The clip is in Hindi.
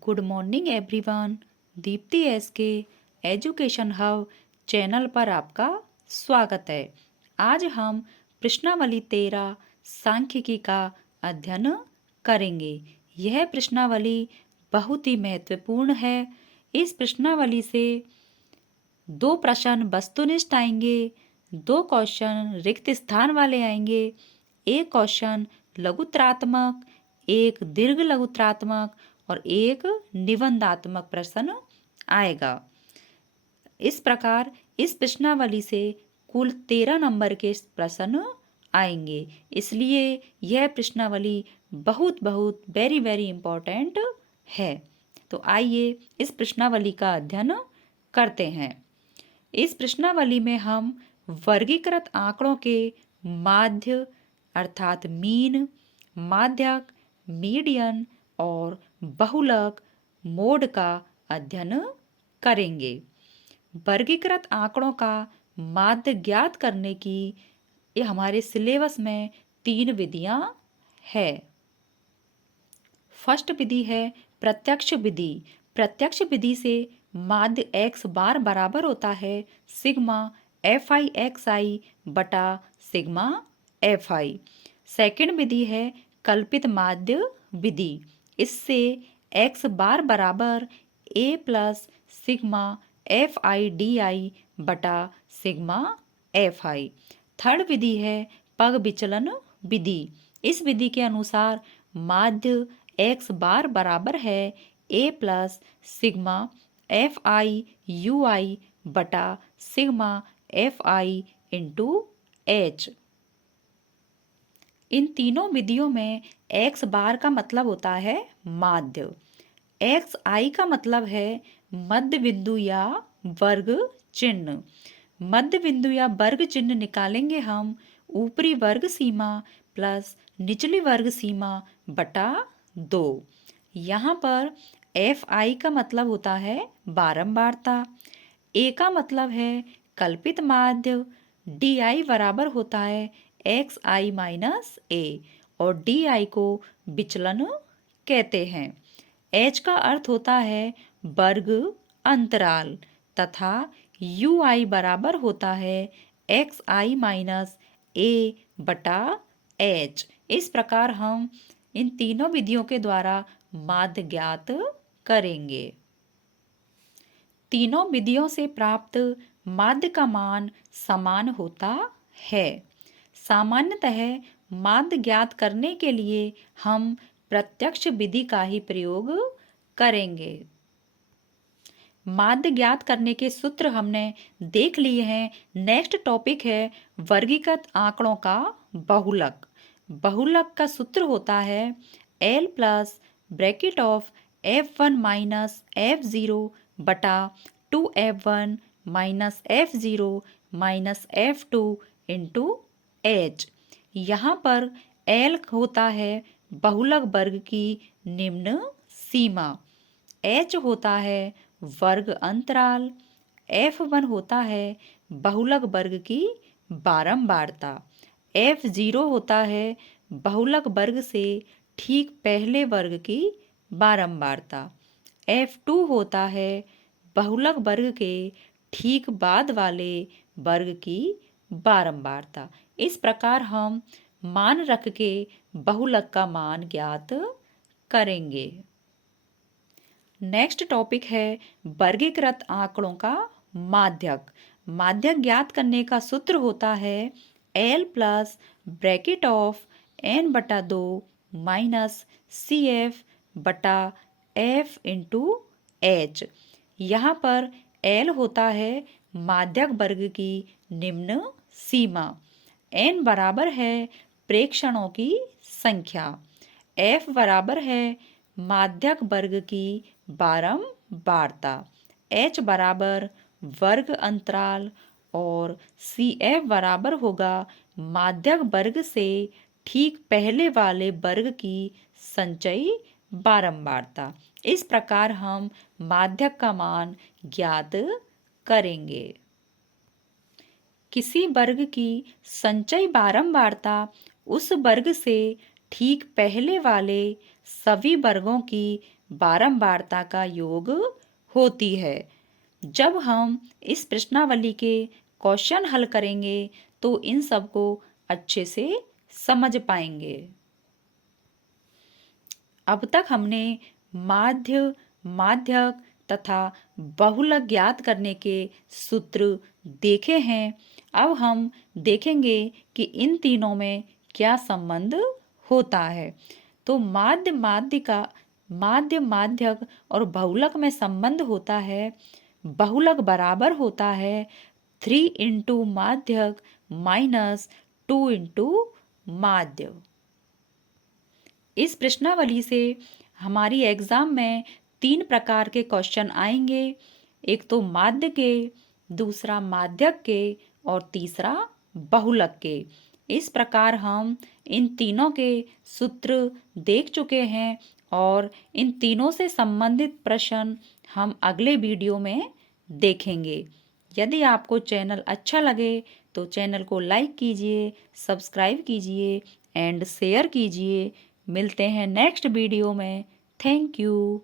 Good morning everyone. Deepti S के एजुकेशन हब चैनल पर आपका स्वागत है। आज हम प्रश्नावली 13 सांख्यिकी का अध्ययन करेंगे। यह प्रश्नावली बहुत ही महत्वपूर्ण है। इस प्रश्नावली से 2 प्रश्न वस्तुनिष्ठ आएंगे, 2 क्वेश्चन रिक्त स्थान वाले आएंगे, एक क्वेश्चन लघुत्तरात्मक, एक दीर्घ लघुत्तरात्मक और एक निबंधात्मक प्रश्न आएगा। इस प्रकार इस प्रश्नावली से कुल 13 नंबर के प्रश्न आएंगे। इसलिए यह प्रश्नावली बहुत बहुत वेरी वेरी इम्पोर्टेंट है। तो आइए इस प्रश्नावली का अध्ययन करते हैं। इस प्रश्नावली में हम वर्गीकृत आंकड़ों के माध्य अर्थात मीन, माध्यक, मीडियन और बहुलक मोड का अध्ययन करेंगे। वर्गीकृत आंकड़ों का माध्य ज्ञात करने की ये हमारे सिलेबस में 3 विधियां है। फर्स्ट विधि है प्रत्यक्ष विधि। प्रत्यक्ष विधि से माध्य x बार बराबर होता है सिग्मा एफ आई एक्स आई बटा सिग्मा एफ आई। सेकेंड विधि है कल्पित माध्य विधि। इससे x बार बराबर a plus sigma F I D I बटा सिग्मा एफ आई। थर्ड विधि है पग विचलन विधि। इस विधि के अनुसार माध्य x बार बराबर है a plus sigma F I U I बटा sigma F I into H. इन तीनों विधियों में x बार का मतलब होता है माध्य, एक्स आई का मतलब है मध्य बिंदु या वर्ग चिन्ह। मध्य बिंदु या वर्ग चिन्ह निकालेंगे हम ऊपरी वर्ग सीमा प्लस निचली वर्ग सीमा बटा 2। यहाँ पर एफ आई का मतलब होता है बारंबारता, ए का मतलब है कल्पित माध्य, डी आई बराबर होता है एक्स आई माइनस ए और डी आई को विचलन कहते हैं। एच का अर्थ होता है वर्ग अंतराल तथा यू आई बराबर होता है एक्स आई माइनस ए बटा एच। इस प्रकार हम इन तीनों विधियों के द्वारा माध्य ज्ञात करेंगे। तीनों विधियों से प्राप्त माध्य का मान समान होता है। सामान्यतः माध्य ज्ञात करने के लिए हम प्रत्यक्ष विधि का ही प्रयोग करेंगे। माध्य ज्ञात करने के सूत्र हमने देख लिए हैं। नेक्स्ट टॉपिक है वर्गीकृत आंकड़ों का बहुलक। बहुलक का सूत्र होता है L plus bracket of F1 minus F0 बटा 2F1 minus F0 minus F2 into H। यहाँ पर L होता है बहुलक वर्ग की निम्न सीमा, H होता है वर्ग अंतराल, F1 होता है बहुलक वर्ग की बारंबारता, F0 होता है बहुलक वर्ग से ठीक पहले वर्ग की बारंबारता, F2 होता है बहुलक वर्ग के ठीक बाद वाले वर्ग की बारंबारता। इस प्रकार हम मान रख के बहुलक का मान ज्ञात करेंगे। नेक्स्ट टॉपिक है वर्गीकृत आंकड़ों का माध्यक। माध्यक ज्ञात करने का सूत्र होता है L plus bracket of n बटा 2 माइनस सी एफ बटा एफ इंटू एच। यहाँ पर L होता है माध्यक वर्ग की निम्न सीमा, n बराबर है प्रेक्षणों की संख्या, f बराबर है माध्यक वर्ग की बारंबारता, h बराबर वर्ग अंतराल और cf बराबर होगा माध्यक वर्ग से ठीक पहले वाले वर्ग की संचयी बारंबारता। इस प्रकार हम माध्यक का मान ज्ञात करेंगे। किसी वर्ग की संचयी बारंबारता उस वर्ग से ठीक पहले वाले सभी वर्गों की बारंबारता का योग होती है। जब हम इस प्रश्नावली के क्वेश्चन हल करेंगे तो इन सबको अच्छे से समझ पाएंगे। अब तक हमने माध्य, माध्यक तथा बहुलक ज्ञात करने के सूत्र देखे हैं। अब हम देखेंगे कि इन तीनों में क्या संबंध होता है। तो माध्य, माध्यक और बहुलक में संबंध होता है। बहुलक बराबर होता है 3 इंटू माध्यक माइनस 2 इंटू माध्य। इस प्रश्नावली से हमारी एग्जाम में 3 प्रकार के क्वेश्चन आएंगे। एक तो माध्य के, दूसरा माध्यक के और तीसरा बहुलक के। इस प्रकार हम इन तीनों के सूत्र देख चुके हैं और इन तीनों से संबंधित प्रश्न हम अगले वीडियो में देखेंगे। यदि आपको चैनल अच्छा लगे तो चैनल को लाइक कीजिए, सब्सक्राइब कीजिए एंड शेयर कीजिए। मिलते हैं नेक्स्ट वीडियो में। Thank you.